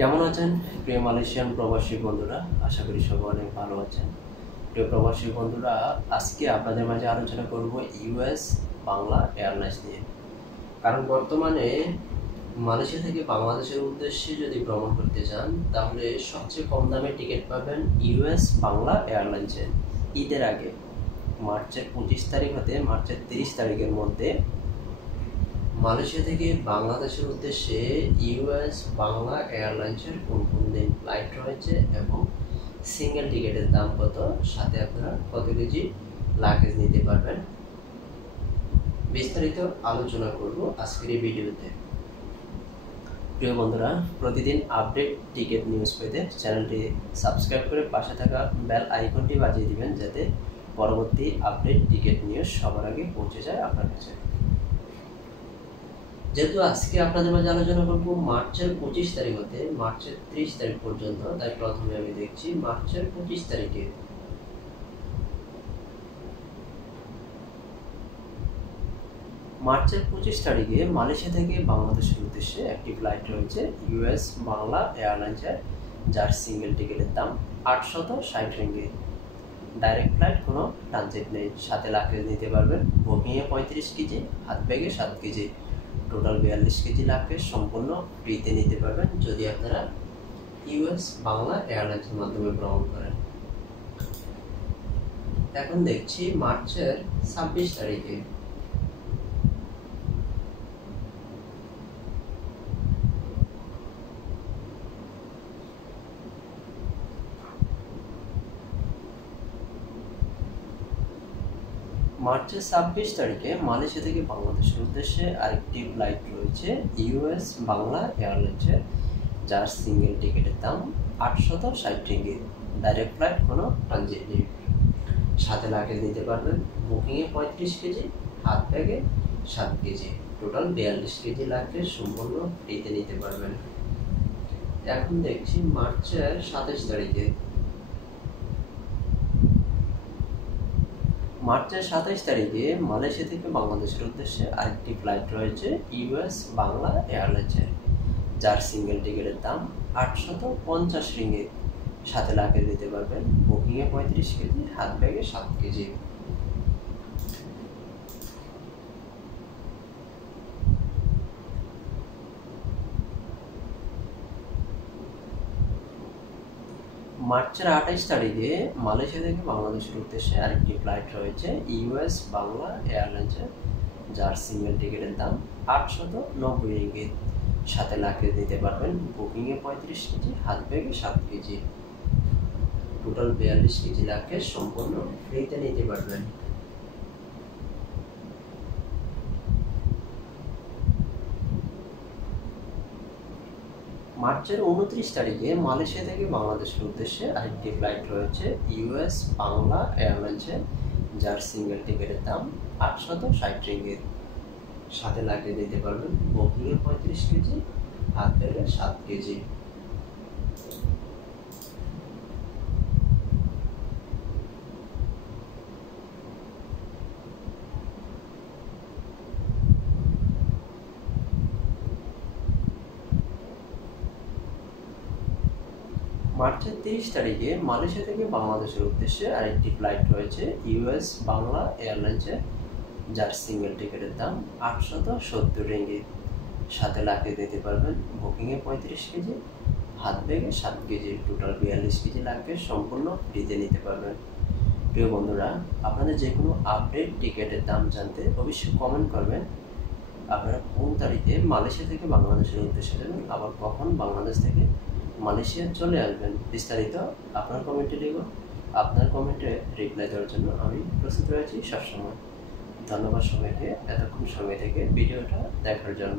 কেমন আছেন প্রিয় মালয়েশিয়ান প্রবাসী বন্ধুরা? আশা করি সবাই অনেক ভালো আছেন। প্রিয় প্রবাসী বন্ধুরা, আজকে আপনাদের মাঝে আলোচনা করব ইউএস বাংলা এয়ারলাইন্স নিয়ে। কারণ বর্তমানে মালয়েশিয়া থেকে বাংলাদেশের উদ্দেশ্যে যদি ভ্রমণ করতে চান তাহলে সবচেয়ে কম দামে টিকিট পাবেন ইউএস বাংলা এয়ারলাইন্সে। ঈদের আগে মার্চের 25 তারিখ হতে মার্চের 30 তারিখের মধ্যে মালয়েশিয়া থেকে বাংলাদেশের উদ্দেশ্যে ইউএস বাংলা এয়ারলাইন্সের কোন কোন দিন ফ্লাইট রয়েছে এবং সিঙ্গেল টিকিটের দাম কত, সাথে আপনারা কত কেজি লাগেজ নিতে পারবেন, বিস্তারিত আলোচনা করব আজকের এই ভিডিওতে। প্রিয় বন্ধুরা, প্রতিদিন আপডেট টিকিট নিউজ পেতে চ্যানেলটি সাবস্ক্রাইব করে পাশে থাকা বেল আইকনটি বাজিয়ে দিবেন, যাতে পরবর্তী আপডেট টিকিট নিউজ সবার আগে পৌঁছে যায় আপনার কাছে। যেহেতু আজকে আপনাদের মাঝে আলোচনা করব মার্চের 25 তারিখ হতে মার্চের 30 তারিখ পর্যন্ত, তাই প্রথমে আমি দেখছি মার্চের 25 তারিখে মালয়েশিয়া থেকে বাংলাদেশের উদ্দেশ্যে একটি ফ্লাইট রয়েছে ইউএস বাংলা এয়ারলাইন্সের, যার সিঙ্গেল টিকিটের দাম 860 রিঙ্গিত। ডাইরেক্ট ফ্লাইট, কোনো ট্রানজিট নেই, সাথে লাগেজ নিতে পারবেন। বুকিংয়ে 35 কেজি, হাত ব্যাগে 7 কেজি, টোটাল 42 কেজি লাগেজ সম্পূর্ণ ফ্রিতে নিতে পারবেন যদি আপনারা ইউএস বাংলা এয়ারলাইন্সের মাধ্যমে ভ্রমণ করেন। এখন দেখছি মার্চের 26 তারিখে মালয়েশিয়া থেকে বাংলাদেশের উদ্দেশ্যে আরেকটি ফ্লাইট রয়েছে ইউএস বাংলা এয়ারলাইন্সের, যার সিঙ্গেল টিকিটের দাম 860 রিঙ্গিত। ডাইরেক্ট ফ্লাইট, কোনো ট্রানজিট নেই, সাথে লাগেজ নিতে পারবেন। বুকিংয়ে 35 কেজি, হাত ব্যাগে 7 কেজি, টোটাল 42 কেজি লাগেজ সম্পূর্ণ ফ্রিতে নিতে পারবেন। এখন দেখছি মার্চের 27 তারিখে মালয়েশিয়া থেকে বাংলাদেশের উদ্দেশ্যে আরেকটি ফ্লাইট রয়েছে ইউএস বাংলা এয়ারলাইন্সের, যার সিঙ্গেল টিকিটের দাম 850 রিঙ্গিত, সাথে লাগেজ দিতে পারবেন। বুকিংয়ে 35 কেজি, হাত ব্যাগে 7 কেজি। মার্চের 28 তারিখে মালয়েশিয়া থেকে বাংলাদেশের উদ্দেশ্যে আরেকটি ফ্লাইট রয়েছে ইউএস বাংলা এয়ারলাইন্সের, যার সিঙ্গেল টিকিটের দাম 890 রিঙ্গিত, সাথে লাগেজ দিতে পারবেন। বুকিংয়ে 35 কেজি, হাত ব্যাগে 7 কেজি, টোটাল 42 কেজি লাগেজ সম্পূর্ণ ফ্রিতে নিতে পারবেন। মার্চের 29 তারিখে মালয়েশিয়া থেকে বাংলাদেশের উদ্দেশ্যে আরেকটি ফ্লাইট রয়েছে ইউএস বাংলা এয়ারলাইন্সের, যার সিঙ্গেল টিকিটের দাম 860 রিঙ্গিত, সাথে লাগেজ দিতে পারবেন। বুকিংয়ে 35 কেজি, হাত ব্যাগে 7 কেজি। মার্চের 30 তারিখে মালয়েশিয়া থেকে বাংলাদেশের উদ্দেশ্যে আরেকটি ফ্লাইট রয়েছে ইউএস বাংলা এয়ারলাইন্সের, যার সিঙ্গেল টিকিটের দাম 870 রিঙ্গিত, সাথে লাগেজ দিতে পারবেন। বুকিংয়ে 35 কেজি, হাত ব্যাগে 7 কেজি, টোটাল 42 কেজি লাগেজ সম্পূর্ণ ফ্রিতে নিতে পারবেন। প্রিয় বন্ধুরা, আপনাদের যে কোনো আপডেট টিকিটের দাম জানতে অবশ্যই কমেন্ট করবেন। আপনারা কোন তারিখে মালয়েশিয়া থেকে বাংলাদেশের উদ্দেশ্যে যাবেন, আবার কখন বাংলাদেশ থেকে মালয়েশিয়া চলে আসবেন, বিস্তারিত আপনার কমেন্টে লিখুন। আপনার কমেন্টে রিপ্লাই দেওয়ার জন্য আমি প্রস্তুত রয়েছি সবসময়। ধন্যবাদ সবাইকে এতক্ষণ সময় থেকে ভিডিওটা দেখার জন্য।